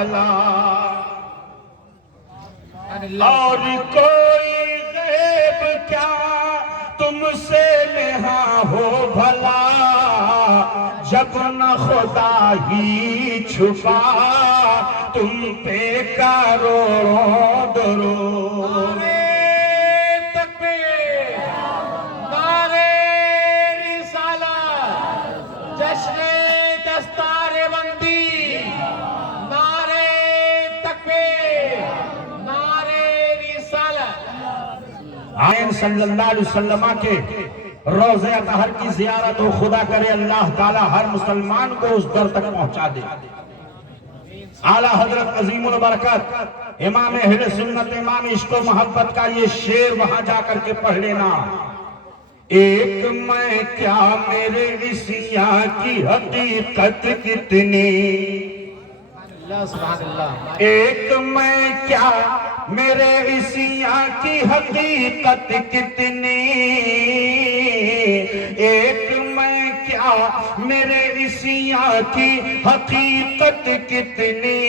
بھلا اور کوئی غیب کیا تم سے نہاں ہو بھلا جب نہ خدا ہی چھپا تم پہ کروڑوں درود آئین صلی اللہ علیہ وسلم کے روضہ اطہر کی زیارت و خدا کرے اللہ تعالی ہر مسلمان کو اس در تک پہنچا دے۔ اعلیٰ حضرت عظیم البرکت امام اہل سنت امام عشق و محبت کا یہ شعر وہاں جا کر کے پڑھ لینا۔ ایک میں کیا میرے عصیاں کی حقیقت کتنی، ایک میں کیا میرے عصیاں کی حقیقت کتنی، ایک میں کیا میرے عصیاں کی حقیقت کتنی،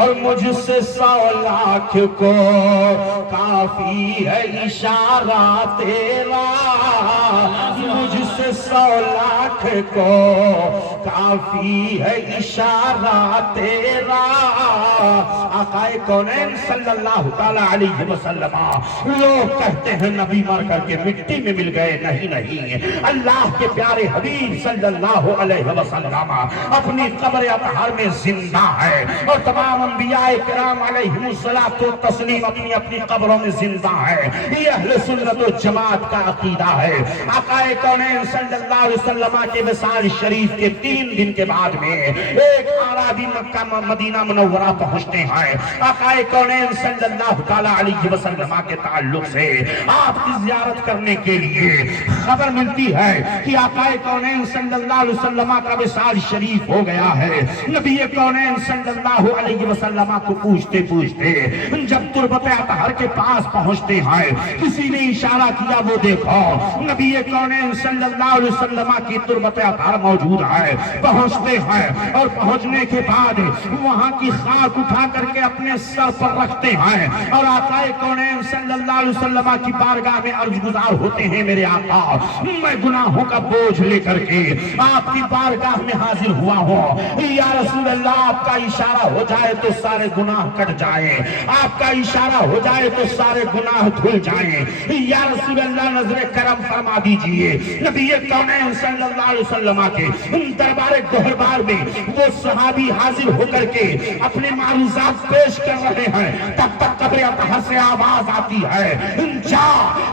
اور مجھ سے 100 لاکھ کو کافی ہے اشارہ تیرا، مجھ سے 100 لاکھ کو کافی ہے اشارہ تیرا۔ آقا کونین صلی اللہ تعالیٰ علیہ وسلم لوگ کہتے ہیں نبی مر کر کے مٹی میں مل گئے، نہیں نہیں، اللہ کے پیارے حبیب صلی اللہ علیہ وسلم اپنی قبر اطہر میں زندہ ہے، اور تمام انبیاء کرام علیہم الصلاۃ والتسلیم اپنی اپنی قبروں میں زندہ ہے۔ یہ اہل سنت و جماعت کا عقیدہ ہے۔ آقا کونین صلی اللہ علیہ وسلم کے وصال شریف کے 3 دن کے بعد میں ایک اعرابی مکہ مدینہ منورہ پہنچتے ہیں۔ آقا کونین صلی اللہ تعالیٰ علیہ وسلم کے تعلق سے آپ کی زیارت کرنے کے لیے خبر ملتی ہے کہ آقا کونین صلی اللہ علیہ وسلم کا وصال شریف ہو گیا ہے۔ نبی کونین صلی اللہ علیہ وسلم کو پوچھتے پوچھتے جب تربت اطہر کے پاس پہنچتے ہیں، کسی نے اشارہ کیا، وہ دیکھو نبی کونین صلی اللہ علیہ وسلم کی تربت اطہر موجود ہے۔ پہنچتے ہیں اور پہنچنے کے بعد وہاں کی خاک اٹھا کر کے اپنے سر پر رکھتے ہیں، اور آقا کونین صلی اللہ علیہ وسلم کی بارگاہ میں عرض گزار ہوتے ہیں، میرے آقا میں گناہوں کا بوجھ لے کر کے آپ کی بارگاہ میں حاضر ہوا ہوں، یا رسول اللہ آپ کا اشارہ ہو جائے تو سارے گناہ کٹ جائیں، آپ کا اشارہ ہو جائے تو سارے گناہ دھل جائیں، یا رسول اللہ نظر کرم فرما دیجئے۔ نبی کونین صلی اللہ علیہ وسلم کے دربار گہربار میں وہ صحابی حاضر ہو کر کے اپنے معروضات پیش کر رہے ہیں، تب تک قبر اطہر سے آواز آتی ہے، جا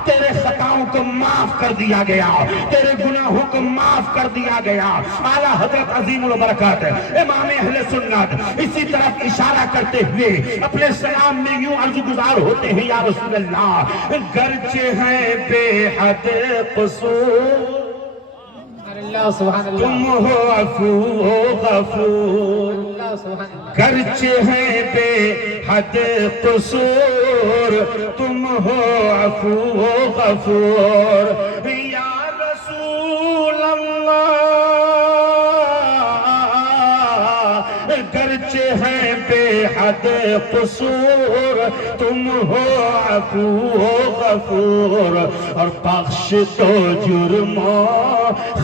تیرے خطاؤں کو معاف کر دیا گیا، تیرے گناہوں کو معاف کر دیا گیا۔ اعلیٰ حضرت عظیم البرکات امام اہل سنت اسی طرف اشارہ کرتے ہوئے اپنے سلام میں یوں عرض گزار ہوتے ہیں، یا رسول اللہ گرچہ ہیں بے حد قصور تم ہو عفو غفور، گرچہ ہیں بے حد قصور تم ہو عفو غفور، یا رسول اللہ گرچہ ہیں بے حد قصور تم ہو عفو غفور، اور بخش تو جرم و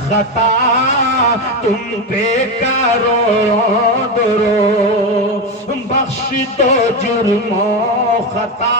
خطا تم پہ کروڑوں درود، بخش تو جرم و خطا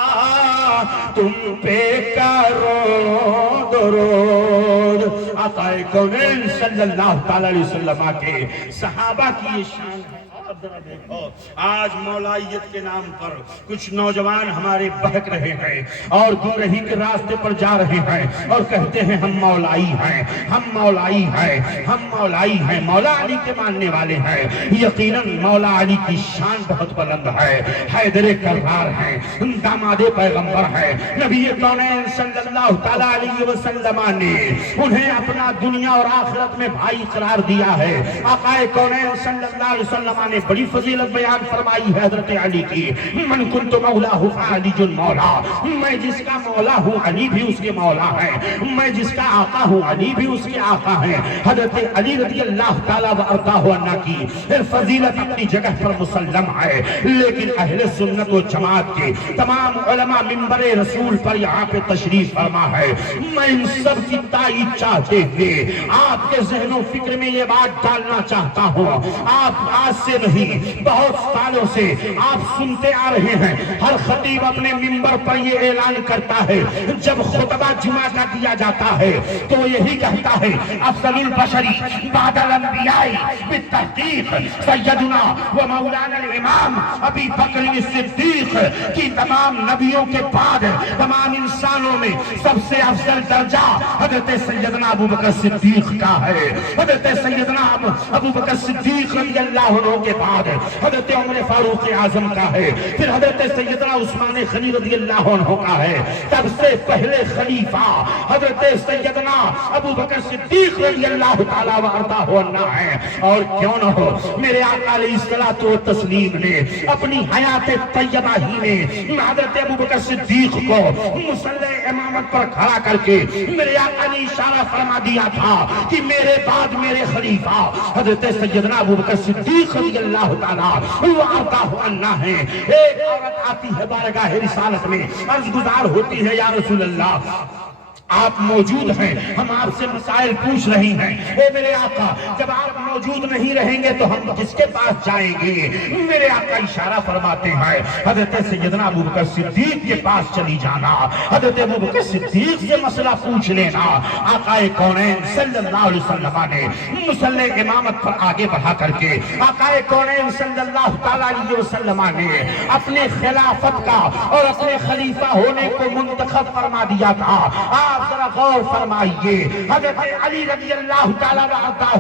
تم پہ کروڑوں درود۔ آقا کونین صلی اللہ تعالیٰ علیہ وسلم کے صحابہ کی یہ شان ہے۔ دیکھو آج مولائیت کے نام پر کچھ نوجوان ہمارے بہک رہے ہیں اور گمراہی کے راستے پر جا رہے ہیں اور کہتے ہیں ہم مولائی ہیں، ہم مولائی ہیں، ہم مولائی ہیں، مولا علی کے ماننے والے ہیں۔ یقیناً مولا علی کی شان بہت بلند ہے، حیدر کرار ہیں، داماد پیغمبر ہیں۔ نبی کونین صلی اللہ تعالیٰ علیہ وسلم نے انہیں اپنا دنیا اور آخرت میں بھائی قرار دیا ہے۔ آقا کونین صلی اللہ علیہ وسلم نے بڑی فضیلت بیان فرمائی ہے حضرت علی کی، من کنت مولا فعلی مولا، میں جس کا مولا ہوں علی بھی اس کے مولا ہے، میں جس کا آقا ہوں علی بھی اس کے آقا ہے۔ حضرت علی رضی اللہ تعالیٰ وارضاہ عنہ کی فضیلت اپنی جگہ پر مسلم ہے، لیکن اہل سنت و جماعت کے تمام علماء منبر رسول پر یہاں پہ تشریف فرما ہے۔ میں ان سب کی تائید چاہتے ہوئے آپ کے ذہن و فکر میں یہ بات ڈالنا چاہتا ہوں، آپ آج سے نہیں بہت سالوں سے آپ سنتے آ رہے ہیں، ہر خطیب اپنے منبر پر یہ اعلان کرتا ہے، جب خطبہ جمعہ کا دیا جاتا ہے تو وہ یہی کہتا ہے افضل البشری بعد الانبیاء بالتحقیق سیدنا و مولانا الامام ابی بکر الصدیق، کی تمام نبیوں کے بعد تمام انسانوں میں سب سے افضل درجہ حضرت سیدنا ابو بکر صدیق کا ہے۔ حضرت سیدنا ابو بکر صدیق رضی اللہ عنہ کے بعد حضرت عمر فاروق اعظم کا ہے، پھر حضرت سیدنا عثمان غنی رضی اللہ عنہ کا ہے، سب سے پہلے خلیفہ حضرت سیدنا ابو بکر صدیق رضی اللہ تعالیٰ وارضاہ عنہ ہے۔ اور کیوں نہ ہو، میرے آقا علیہ الصلوۃ والتسلیم نے اپنی حیات طیبہ ہی میں حضرت ابو بکر صدیق کو مصلی امامت پر کھڑا کر کے میرے آقا نے اشارہ فرما دیا تھا کہ میرے بعد میرے خلیفہ حضرت سیدنا ابو بکر صدیق رضی اللہ تعالیٰ وارضاہ عنہ ہیں۔ ایک عورت آتی ہے بارگاہ رسالت میں، عرض گزار ہوتی ہے یا رسول اللہ آپ موجود ہیں، ہم آپ سے مسائل پوچھ رہی ہیں، اے میرے آقا جب آپ موجود نہیں رہیں گے تو ہم کس کے پاس جائیں گے؟ میرے آقا اشارہ فرماتے ہیں حضرت سیدنا ابو بکر صدیق کے پاس چلی جانا، حضرت ابو بکر صدیق سے مسئلہ پوچھ لینا۔ آقا کونین صلی اللہ علیہ وسلم نے مصلی امامت پر آگے بڑھا کر کے آقا کونین صلی اللہ تعالیٰ علیہ وسلم نے اپنے خلافت کا اور اپنے خلیفہ ہونے کو منتخب فرما دیا تھا۔ آپ ذرا غور فرمائیے، حضرت علی رضی اللہ تعالیٰ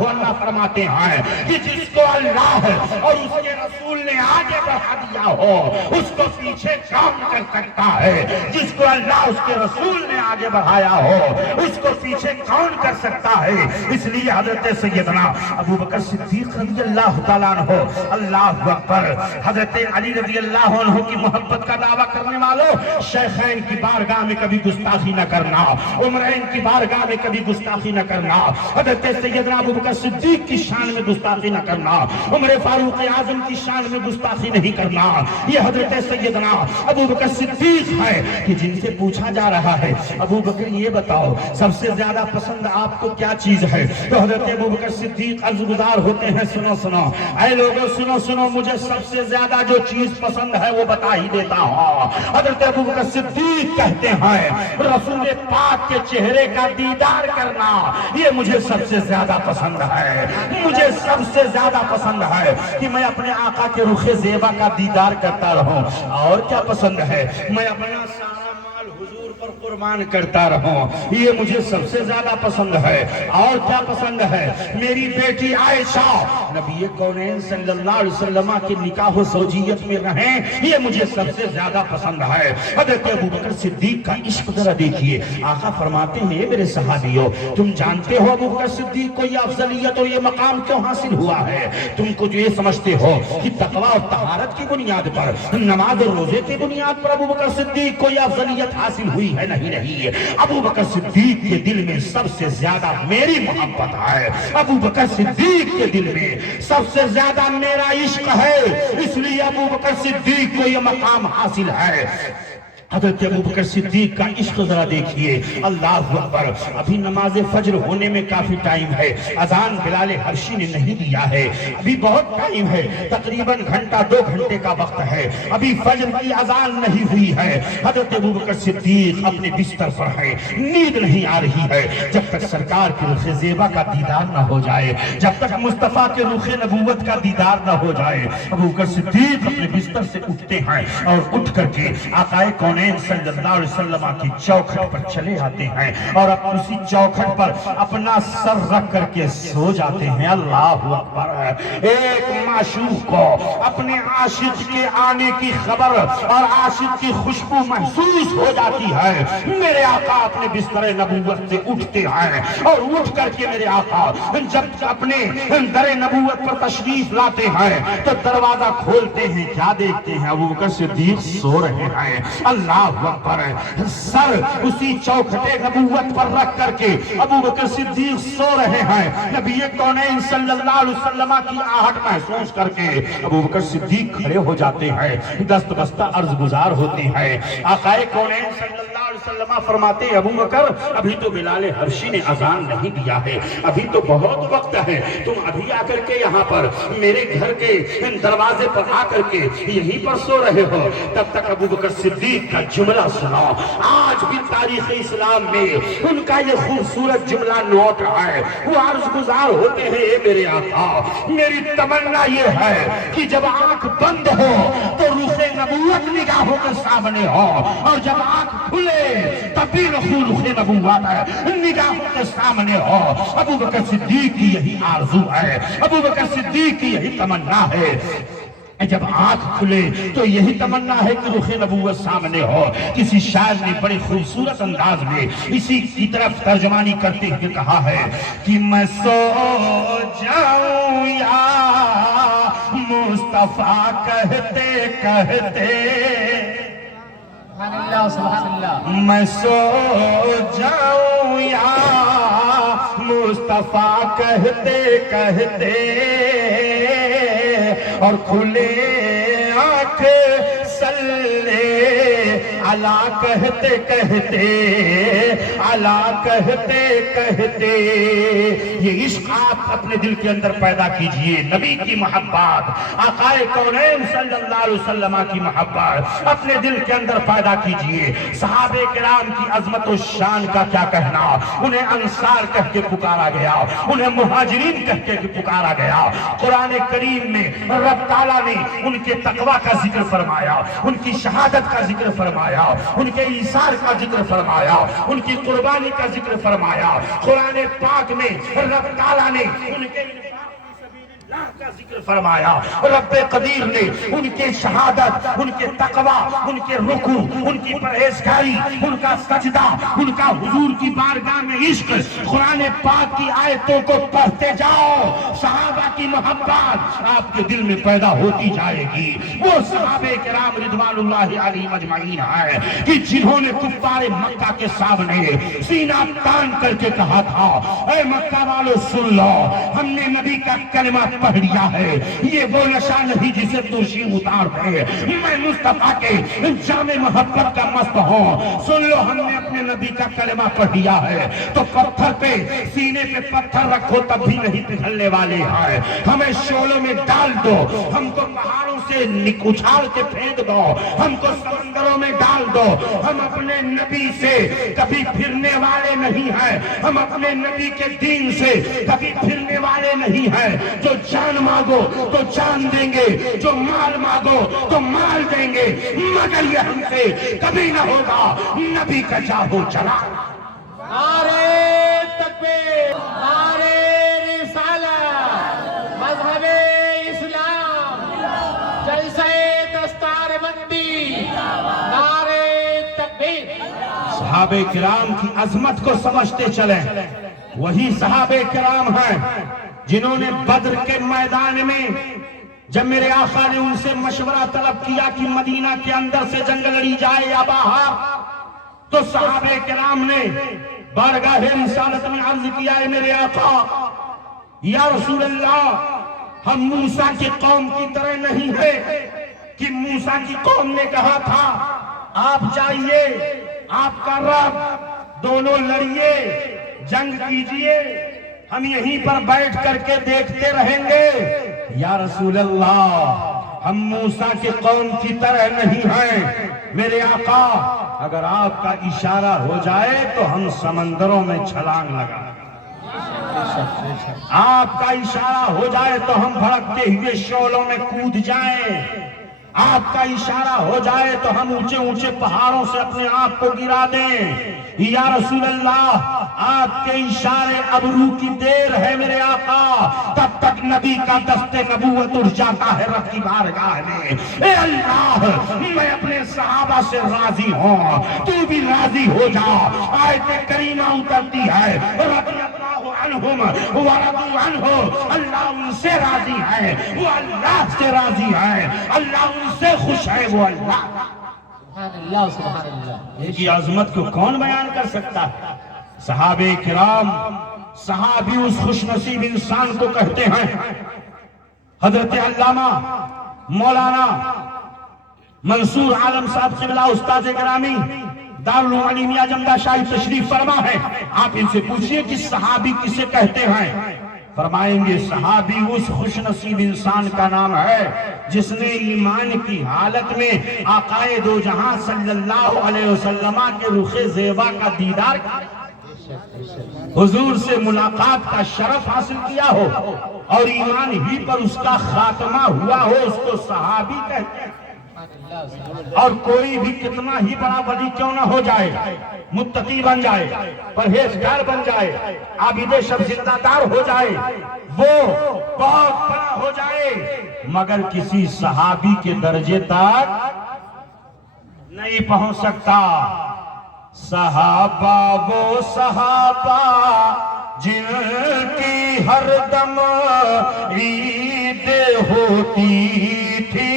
عنہ فرماتے ہیں کہ جس کو اللہ اور اس کے رسول نے آگے بڑھا دیا ہو اس کو پیچھے کون کر سکتا ہے؟ جس کو اللہ اس کے رسول نے آگے بڑھایا ہو اس کو پیچھے کون کر سکتا ہے؟ اس لیے حضرت سیدنا ابو بکر صدیق رضی اللہ تعالیٰ عنہ، اللہ اکبر، حضرت علی رضی اللہ عنہ کی محبت کا دعویٰ کرنے والوں، شیخین کی بارگاہ میں کبھی گستاخی نہ کرنا، عمرین کی بارگاہ میں کبھی گستاخی نہ کرنا، حضرت سیدنا ابو بکر صدیق کی شان میں گستاخی نہ کرنا، عمر فاروق اعظم کی شان میں گستاخی نہیں کرنا۔ یہ حضرت سیدنا ابو بکر صدیق ہے کہ جن سے پوچھا جا رہا ہے ابو بکر یہ بتاؤ سب سے زیادہ پسند آپ کو کیا چیز ہے؟ تو حضرت ابو بکر صدیق عرض گزار ہوتے ہیں سنو سنو اے لوگوں سنو سنو، مجھے سب سے زیادہ جو چیز پسند ہے وہ بتا ہی دیتا ہوں۔ حضرت ابو بکر صدیق کہتے ہیں رسول پاک کے چہرے کا دیدار کرنا یہ مجھے سب سے زیادہ پسند ہے، مجھے سب سے زیادہ پسند ہے کہ میں اپنے آقا کے رخ زیبا کا دیدار کرتا رہوں۔ اور کیا پسند ہے؟ میں اپنا سارا مال حضور پر قربان کرتا رہوں، یہ مجھے سب سے زیادہ پسند ہے۔ اور کیا پسند ہے؟ میری بیٹی عائشہ نبی کونین صلی اللہ علیہ وسلم کے نکاح و زوجیت میں رہیں، یہ مجھے سب سے زیادہ پسند ہے۔ حضرت ابو بکر صدیق کا عشق ذرا دیکھیے، آقا فرماتے ہیں میرے صحابیوں تم جانتے ہو ابو بکر صدیق کو یہ افضلیت اور یہ مقام کیوں حاصل ہوا ہے؟ تم کو جو یہ سمجھتے ہو کہ تقویٰ اور طہارت کی بنیاد پر، نماز اور روزے کی بنیاد پر ابو بکر صدیق کو یہ افضلیت حاصل ہوئی ہے، نہیں، ابو بکر صدیق کے دل میں سب سے زیادہ میری محبت ہے، ابو بکر صدیق کے دل میں سب سے زیادہ میرا عشق ہے، اس لیے ابو بکر صدیق کو یہ مقام حاصل ہے۔ حضرت ابو بکر صدیق کا عشق ذرا دیکھیے، اللہ اکبر، ابھی نماز فجر ہونے میں کافی ٹائم ہے، اذان بلال حبشی نے نہیں دیا ہے، ابھی بہت ٹائم ہے، تقریباً گھنٹہ 2 گھنٹے کا وقت ہے، ابھی فجر کی اذان نہیں ہوئی ہے۔ حضرت ابو بکر صدیق اپنے بستر پر ہے، نیند نہیں آ رہی ہے، جب تک سرکار کے رخ زیبا کا دیدار نہ ہو جائے، جب تک مصطفیٰ کے رخ نبوت کا دیدار نہ ہو جائے۔ ابو بکر صدیق اپنے بستر سے اٹھتے ہیں اور اٹھ کر کے آقا کون کونین صلی اللہ علیہ وسلم کی چوکھٹ پر چلے آتے ہیں اور اب اسی چوکھٹ پر اپنا سر رکھ کر کے سو جاتے ہیں. اللہ اکبر. ایک معشوق کو اپنے عاشق کے آنے کی خبر اور عاشق کی خوشبو محسوس ہو جاتی ہے. میرے آقا اپنے بستر نبوت سے اٹھتے ہیں اور اٹھ کر کے میرے آقا جب اپنے در نبوت پر تشریف لاتے ہیں تو دروازہ کھولتے ہیں. کیا دیکھتے ہیں؟ ابو بکر صدیق سو رہے ہیں. اللہ اکبر. سر اسی چوکھٹے نبوت پر رکھ کر کے ابو بکر صدیق سو رہے ہیں. نبی کونین صلی اللہ علیہ وسلم کی آہٹ محسوس کر کے ابو بکر صدیق کھڑے ہو جاتے ہیں, دست بستہ عرض گزار ہوتے ہیں. آقا کونین صلی اللہ علیہ وسلم فرماتے ہیں ابو بکر ابھی تو بلال حبشی نے اذان نہیں دیا ہے, ابھی تو بہت وقت ہے, تم ابھی آ کر کے یہاں پر میرے گھر کے دروازے پر آ کر کے یہیں پر سو رہے ہو. تب تک ابو بکر صدیق کا جملہ سناؤ. آج بھی تاریخ اسلام میں ان کا یہ خوبصورت جملہ نوٹ ہے. وہ عرض گزار ہوتے ہیں, اے میرے آقا میری تمنا یہ ہے کہ جب آنکھ بند ہو تو رخ نبوت نگاہوں کے سامنے ہو, اور جب آنکھ کھلے تب بھی رخ نبوت نگاہوں کے سامنے ہو. ابو بکر صدیق کی یہی آرزو ہے, ابو بکر صدیق کی یہی تمنا ہے. جب آنکھ کھلے تو یہی تمنا ہے کہ رخ نبوت سامنے ہو. کسی شاعر نے بڑے خوبصورت انداز میں اسی کی طرف ترجمانی کرتے ہوئے کہا ہے کہ میں سو جاؤں یا مصطفیٰ کہتے کہتے, میں سو جاؤں یا مصطفیٰ کہتے کہتے, اور کھلے آنکھ صلی علی کہتے کہتے, علی کہتے کہتے. یہ عشق آپ اپنے دل کے اندر پیدا کیجئے. نبی کی محبت, آقا کونین صلی اللہ علیہ وسلم کی محبت اپنے دل کے اندر پیدا کیجئے. صحابہ کرام کی عظمت و شان کا کیا کہنا, انہیں انصار کہہ کے پکارا گیا, انہیں مہاجرین کہہ کے پکارا گیا. قرآن کریم میں رب تعالیٰ نے ان کے تقوی کا ذکر فرمایا, ان کی شہادت کا ذکر فرمایا, ان کے ایثار کا ذکر فرمایا, ان کی قربانی کا ذکر فرمایا. قرآن پاک میں رب تعالیٰ نے ان کے کا ذکر فرمایا. رب قدیر نے ان کے شہادت, ان کے تقوی, ان کے رکوع, ان کی پرہیزگاری, ان کا سجدہ, ان کا حضور کی بارگاہ میں عشق, قرآن پاک کی آیتوں کو پڑھتے جاؤ. صحابہ کی محبت آپ کے دل میں پیدا ہوتی جائے گی. وہ صحابہ کرام رضوان اللہ علیہم اجمعین ہیں کہ جنہوں نے کفار مکہ کے سامنے سینہ تان کر کے کہا تھا, اے مکہ والو سن لو, ہم نے نبی کا کلمہ پڑھ لیا ہے, یہ وہ نشہ نہیں جسے ترشی اتار دے. میں مصطفیٰ کے جام محبت کا مست ہوں. سن لو, ہم نے اپنے نبی کا کلمہ پڑھ لیا ہے تو پتھر پہ, سینے پہ پتھر رکھو تب بھی نہیں پگھلنے والے ہیں. ہمیں شعلوں میں ڈال دو, ہم کو پہاڑوں سے اچھال کے پھینک دو, ہم کو سمندروں میں ڈال دو, ہم اپنے نبی سے کبھی پھرنے والے نہیں ہیں. ہم اپنے نبی کے دین سے کبھی پھرنے والے نہیں ہیں. جو جان مانگو تو جان دیں گے, جو مال مانگو تو مال دیں گے, مگر یہ ہم سے کبھی نہ ہوگا نبی کا چاہو چلا. نعرے تکبیر, نعرے رسالت, مذہب اسلام, جلسہ دستار بندی, نعرے تکبیر. صحابہ کرام کی عظمت کو سمجھتے چلیں. وہی صحابہ کرام ہیں جنہوں نے بدر کے میدان میں جب میرے آقا نے ان سے مشورہ طلب کیا کہ مدینہ کے اندر سے جنگ لڑی جائے یا باہر, تو صحابہ کرام نے بارگاہ رسالت میں عرض کیا, ہے میرے آقا یا رسول اللہ, ہم موسیٰ کی قوم کی طرح نہیں ہے کہ موسیٰ کی قوم نے کہا تھا آپ جائیے, آپ کا رب, دونوں لڑیے, جنگ کیجئے, ہم یہیں پر بیٹھ کر کے دیکھتے رہیں گے. یا رسول اللہ, ہم موسیٰ کی قوم کی طرح نہیں ہیں. میرے آقا اگر آپ کا اشارہ ہو جائے تو ہم سمندروں میں چھلانگ لگائیں, آپ کا اشارہ ہو جائے تو ہم بھڑکتے ہوئے شعلوں میں کود جائیں, آپ کا اشارہ ہو جائے تو ہم اونچے اونچے پہاڑوں سے اپنے آپ کو گرا دیں۔ یا رسول اللہ، آپ کے اشارے ابرو کی دیر ہے میرے آقا، تب تک نبی کا دست نبوت اٹھ جاتا ہے رب کی بارگاہ میں۔ اے اللہ، میں اپنے صحابہ سے راضی ہوں، تو بھی راضی ہو جا۔ آیت کریمہ اترتی ہے، رضی اللہ عنہم ورضوا عنہ، اللہ ان سے راضی ہے، وہ اللہ سے راضی ہے، اللہ ان سے خوش ہے، وہ اللہ۔ سبحان اللہ سبحان اللہ۔ ان کی عظمت کو کون بیان کر سکتا ہے؟ صحابہ کرام، صحابی اس خوش نصیب انسان کو کہتے ہیں۔ حضرت علامہ مولانا منصور عالم صاحب قبلہ استاد گرامی دارالعلوم علیمیہ جمدہ شاہی تشریف فرما ہے، آپ ان سے پوچھئے کہ صحابی کسے کہتے ہیں؟ فرمائیں گے صحابی اس خوش نصیب انسان کا نام ہے جس نے ایمان کی حالت میں آقا دو جہاں صلی اللہ علیہ وسلم کے رخ زیبا کا دیدار کیا، حضور سے ملاقات کا شرف حاصل کیا ہو اور ایمان ہی پر اس کا خاتمہ ہوا ہو، اس کو صحابی کہتے ہیں۔ اور کوئی بھی کتنا ہی بڑا ولی کیوں نہ ہو جائے، متقی بن جائے، پرہیزگار بن جائے، عابد شب زندہ دار ہو جائے، وہ بہت بڑا ہو جائے، مگر کسی صحابی کے درجے تک نہیں پہنچ سکتا۔ صحابہ وہ صحابہ جن کی ہر دم عید ہوتی تھی،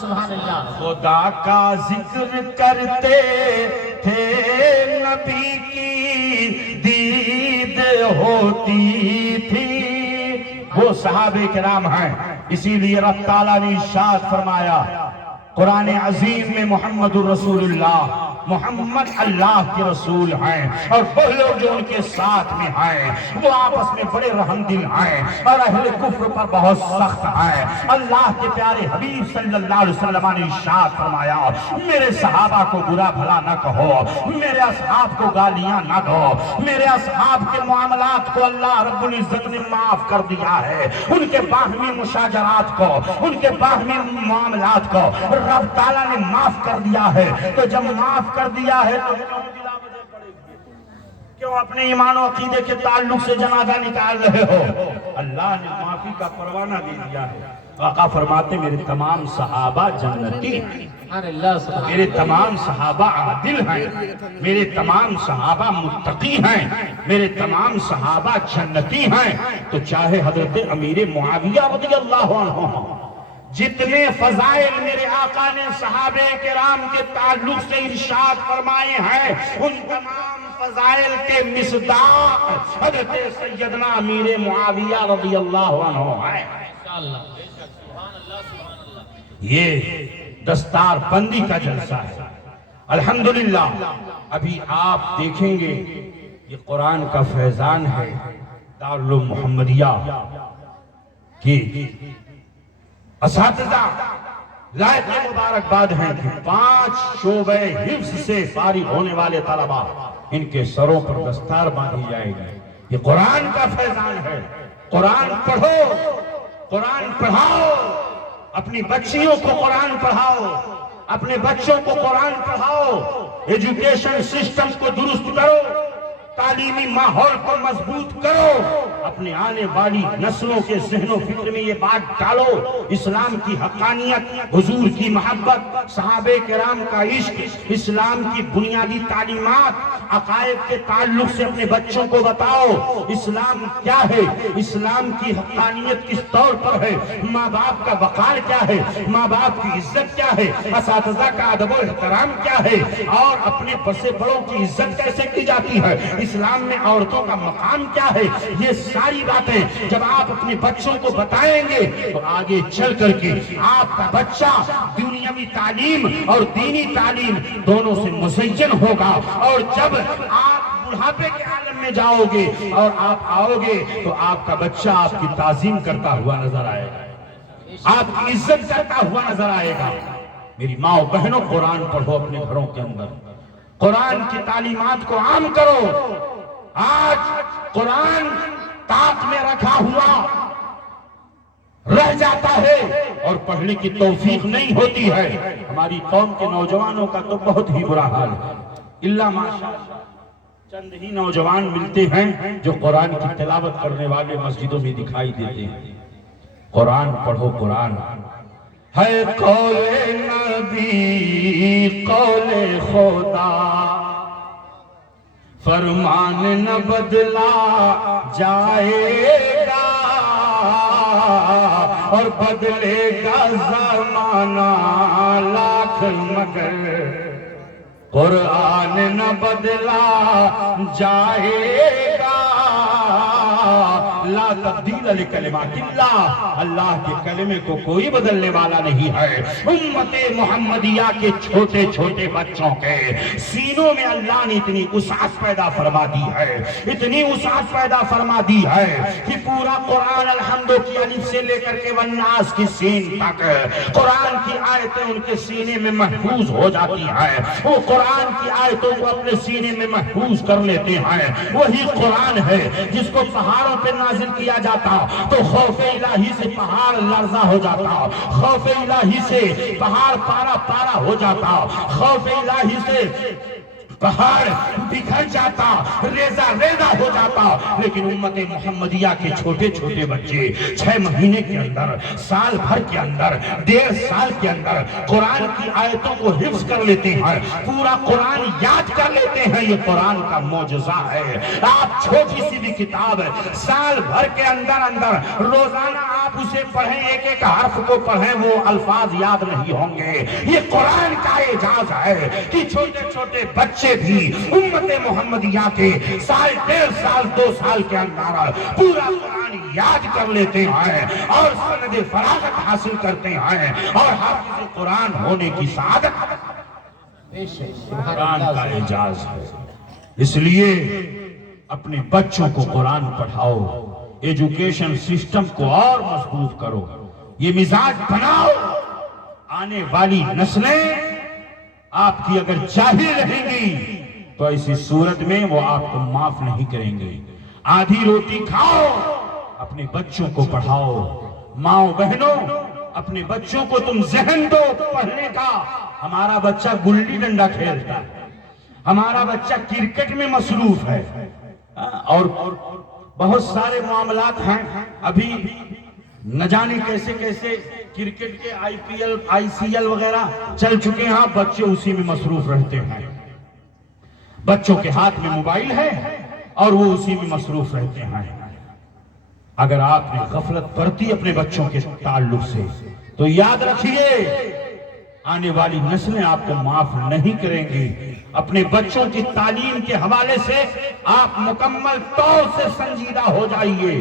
سبحان اللہ۔ خدا کا ذکر کرتے تھے، نبی کی دید ہوتی تھی، وہ صحابہ کرام ہیں۔ اسی لیے رب تعالیٰ نے ارشاد فرمایا قرآن عظیم میں، محمد الرسول اللہ، محمد اللہ کے رسول ہیں، اور وہ لوگ جو ان کے ساتھ میں ہیں وہ آپس میں بڑے رحم دل ہیں اور اہل کفر پر بہت سخت ہیں۔ اللہ کے پیارے حبیب صلی اللہ علیہ وسلم نے ارشاد فرمایا، میرے صحابہ کو برا بھلا نہ کہو، میرے اصحاب کو گالیاں نہ دو، میرے اصحاب کے معاملات کو اللہ رب العزت نے معاف کر دیا ہے، ان کے باہمی مشاجرات کو، ان کے باہمی معاملات کو رب تعالیٰ نے معاف کر دیا ہے۔ تو جب معاف کر دیا ہے تو کیوں اپنے ایمان و عقیدے کے تعلق سے جنازہ نکال رہے ہو؟ اللہ نے معافی کا پروانہ دے دیا ہے۔ آقا فرماتے میرے تمام صحابہ جنتی ہیں، میرے تمام صحابہ عادل ہیں، میرے تمام صحابہ متقی ہیں، میرے تمام صحابہ جنتی ہیں۔ تو چاہے حضرت امیر معاویہ رضی اللہ عنہ ہوں، جتنے فضائل میرے آقا نے صحابہ کرام کے تعلق سے ارشاد فرمائے ہیں، ان تمام فضائل کے مصداق حضرت سیدنا امیر معاویہ رضی اللہ عنہ ہیں۔ یہ دستار بندی کا جلسہ ہے الحمدللہ۔ ابھی آپ دیکھیں گے یہ قرآن کا فیضان ہے دارالعلوم محمدیہ کی اساتذہ لائق مبارکباد ہیں کہ 5 شعبہ حفظ سے فارغ ہونے والے طلبہ ان کے سروں پر دستار باندھی جائے گی۔ یہ قرآن کا فیضان ہے۔ قرآن پڑھو، قرآن پڑھاؤ، اپنی بچیوں کو قرآن پڑھاؤ، اپنے بچوں کو قرآن پڑھاؤ، ایجوکیشن سسٹم کو درست کرو، تعلیمی ماحول کو مضبوط کرو، اپنے آنے والی نسلوں کے ذہن و فکر میں یہ بات ڈالو، اسلام کی حقانیت، حضور کی محبت، صحابہ کرام کا عشق، اسلام کی بنیادی تعلیمات، عقائد کے تعلق سے اپنے بچوں کو بتاؤ اسلام کیا ہے، اسلام کی حقانیت کس طور پر ہے، ماں باپ کا وقار کیا ہے، ماں باپ کی عزت کیا ہے، اساتذہ کا ادب و احترام کیا ہے، اور اپنے بڑے بڑوں کی عزت کیسے کی جاتی ہے، اسلام میں عورتوں کا مقام کیا ہے۔ یہ ساری باتیں جب آپ اپنے بچوں کو بتائیں گے تو آگے چل کر کے آپ کا بچہ دنیاوی تعلیم اور دینی تعلیم دونوں سے مزین ہوگا، اور جب آپ بڑھاپے کے عالم میں جاؤ گے اور آپ آؤ گے تو آپ کا بچہ آپ کی تعظیم کرتا ہوا نظر آئے گا، آپ کی عزت کرتا ہوا نظر آئے گا۔ میری ماں و بہنوں، قرآن پڑھو اپنے گھروں کے اندر، قرآن کی تعلیمات کو عام کرو۔ آج قرآن طاق میں رکھا ہوا رہ جاتا ہے اور پڑھنے کی توفیق نہیں ہوتی ہے. ہماری قوم کے نوجوانوں کا تو بہت ہی برا حال ہے. اللہ ماشاءاللہ چند ہی نوجوان ملتے ہیں جو قرآن کی تلاوت کرنے والے مسجدوں میں دکھائی دیتے ہیں. قرآن پڑھو. قرآن ہے قول نبی قول خدا، فرمان نہ بدلا جائے گا اور بدلے گا زمانہ لاکھ مگر قرآن نہ بدلا جائے گا. لا تبدیل لکلمات اللہ، اللہ کے کلمے کو کوئی بدلنے والا نہیں ہے. امت محمدیہ کے چھوٹے چھوٹے بچوں کے سینوں میں اللہ نے اتنی وسعت پیدا فرما دی ہے، اتنی وسعت پیدا فرما دی ہے کہ پورا قرآن الحمد کی الف سے لے کر کے والناس کی سین تک قرآن کی آیتیں ان کے سینے میں محفوظ ہو جاتی ہیں. وہ قرآن کی آیتوں کو اپنے سینے میں محفوظ کر لیتے ہیں. وہی قرآن ہے جس کو پہاڑوں پہ نازل کیا جاتا تو خوف الہی سے پہاڑ لرزہ ہو جاتا، خوف الہی سے پہاڑ پارا پارا ہو جاتا، خوف الہی سے پہاڑ بکھر جاتا، ریزہ ریزہ ہو جاتا. لیکن امت محمدیہ کے چھوٹے چھوٹے بچے 6 مہینے کے اندر، سال بھر کے اندر، 1.5 سال کے اندر قرآن کی آیتوں کو حفظ کر لیتے ہیں، پورا قرآن یاد کر لیتے ہیں. یہ قرآن کا معجزہ ہے. آپ چھوٹی سی بھی کتاب سال بھر کے اندر اندر روزانہ آپ اسے پڑھیں، ایک ایک حرف کو پڑھیں، وہ الفاظ یاد نہیں ہوں گے. یہ قرآن کا اعجاز ہے کہ چھوٹے چھوٹے بچے بھی امت محمدیہ کے 1.5 سال 2 سال کے اندر پورا قرآن یاد کر لیتے ہیں اور سند فراغت حاصل کرتے ہیں اور حافظ قرآن ہونے کی سعادت قرآن کا اعجاز ہے. اس لیے اپنے بچوں کو قرآن پڑھاؤ، ایجوکیشن سسٹم کو اور مضبوط کرو، یہ مزاج بناؤ. آنے والی نسلیں آپ کی اگر جاہل رہیں گی تو ایسی صورت میں وہ آپ کو معاف نہیں کریں گے. آدھی روٹی کھاؤ، اپنے بچوں کو پڑھاؤ. ماؤں بہنوں، اپنے بچوں کو تم ذہن دو پڑھنے کا. ہمارا بچہ گلی ڈنڈا کھیلتا ہے، ہمارا بچہ کرکٹ میں مصروف ہے اور بہت سارے معاملات ہیں. ابھی نہ جانے کیسے کیسے کرکٹ کے IPL وغیرہ چل چکے ہیں، بچے اسی میں مصروف رہتے ہیں. بچوں کے ہاتھ میں موبائل ہے اور وہ اسی میں مصروف رہتے ہیں. اگر آپ نے غفلت برتی اپنے بچوں کے تعلق سے تو یاد رکھیے آنے والی نسلیں آپ کو معاف نہیں کریں گی. اپنے بچوں کی تعلیم کے حوالے سے آپ مکمل طور سے سنجیدہ ہو جائیے.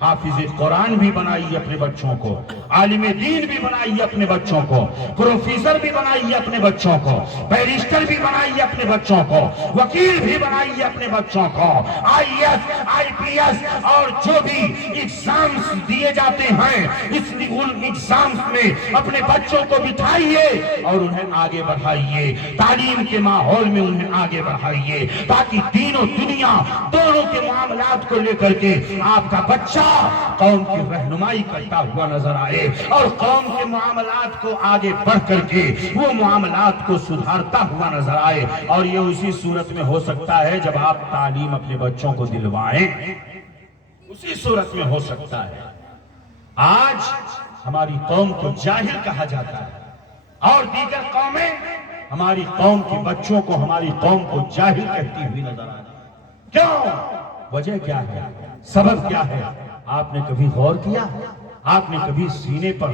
حافظ قرآن بھی بنائیے اپنے بچوں کو، عالم دین بھی بنائیے اپنے بچوں کو، پروفیسر بھی بنائیے اپنے بچوں کو، بیرسٹر بھی بنائیے اپنے بچوں کو، وکیل بھی بنائیے اپنے بچوں کو. IAS IPS اور جو بھی ایگزامز دیے جاتے ہیں ان ایگزامز میں اپنے بچوں کو بٹھائیے اور انہیں آگے بڑھائیے. تعلیم کے ماحول میں انہیں آگے بڑھائیے تاکہ دین و دنیا دونوں کے معاملات کو لے کر کے آپ کا بچہ قوم کی رہنمائی کرتا ہوا نظر آئے اور قوم کے معاملات کو آگے بڑھ کر کے وہ معاملات کو سدھارتا ہوا نظر آئے. اور یہ اسی صورت میں ہو سکتا ہے جب آپ تعلیم اپنے بچوں کو دلوائیں، اسی صورت میں ہو سکتا ہے. آج ہماری قوم کو جاہل کہا جاتا ہے اور دیگر قومیں ہماری قوم کے بچوں کو، ہماری قوم کو جاہل کہتی ہوئی نظر آ رہی. کیوں؟ وجہ کیا ہے؟ سبب کیا ہے؟ آپ نے کبھی غور کیا؟ آپ نے کبھی سینے پر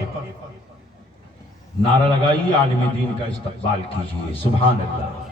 نعرہ لگائیے عالم دین کا استقبال کیجئے. سبحان اللہ.